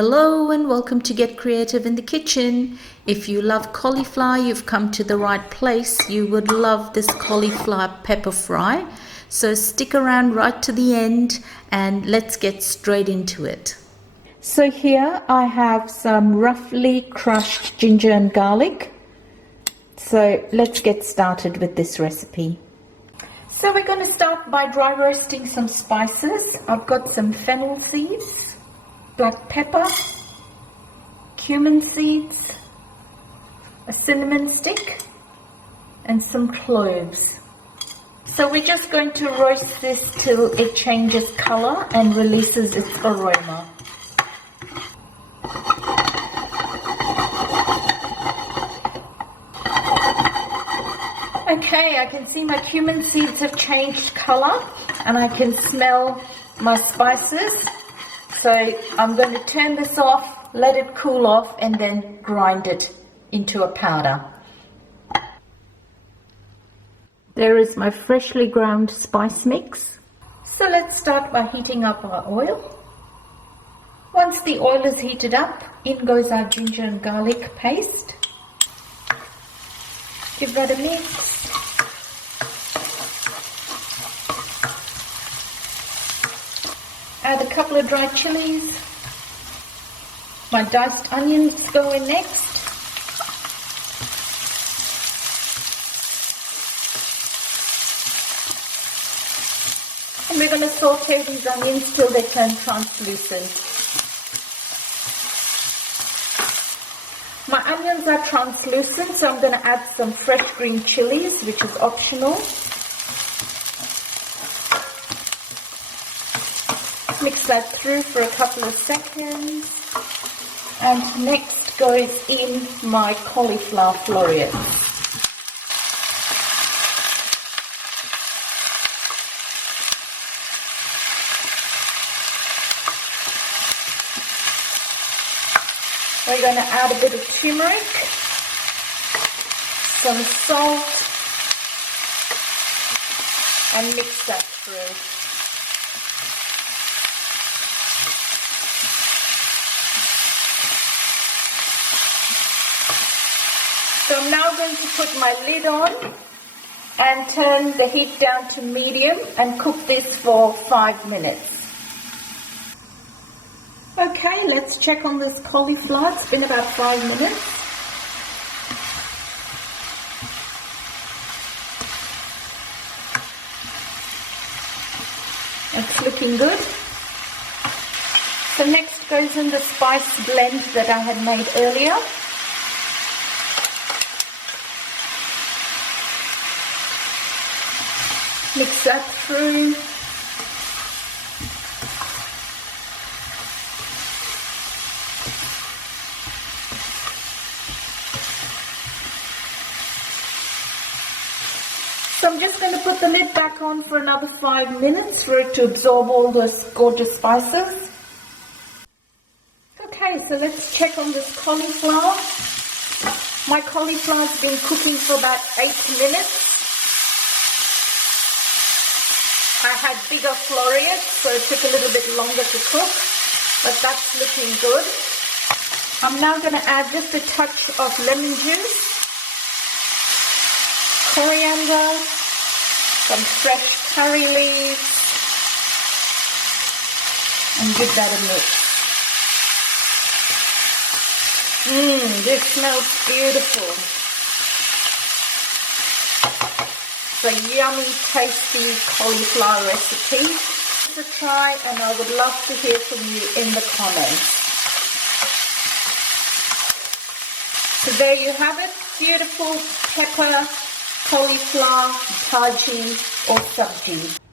Hello and welcome to Get Creative in the Kitchen. If you love cauliflower, you've come to the right place. You would love this cauliflower pepper fry. So stick around right to the end and let's get straight into it. So here I have some roughly crushed ginger and garlic. So let's get started with this recipe. So we're going to start by dry roasting some spices. I've got some fennel seeds, black pepper, cumin seeds, a cinnamon stick, and some cloves. So we're just going to roast this till it changes color and releases its aroma. Okay, I can see my cumin seeds have changed color and I can smell my spices. So I'm going to turn this off, let it cool off, and then grind it into a powder. There is my freshly ground spice mix. So let's start by heating up our oil. Once the oil is heated up, in goes our ginger and garlic paste. Give that a mix. Add a couple of dried chillies. My diced onions go in next. And we're going to saute these onions till they turn translucent. My onions are translucent, so I'm going to add some fresh green chillies, which is optional. Mix that through for a couple of seconds. And next goes in my cauliflower florets. We're going to add a bit of turmeric, some salt, and mix that through. So I'm now going to put my lid on and turn the heat down to medium and cook this for 5 minutes. Okay, let's check on this cauliflower. It's been about 5 minutes. It's looking good. So next goes in the spice blend that I had made earlier. Mix that through. So I'm just going to put the lid back on for another 5 minutes for it to absorb all those gorgeous spices. Okay, so let's check on this cauliflower. My cauliflower's been cooking for about 8 minutes. I had bigger florets, so it took a little bit longer to cook, but that's looking good. I'm now going to add just a touch of lemon juice, coriander, some fresh curry leaves, and give that a mix. This smells beautiful. It's a yummy, tasty cauliflower recipe. Give it a try and I would love to hear from you in the comments. So there you have it, beautiful pepper, cauliflower, bhaji or subji.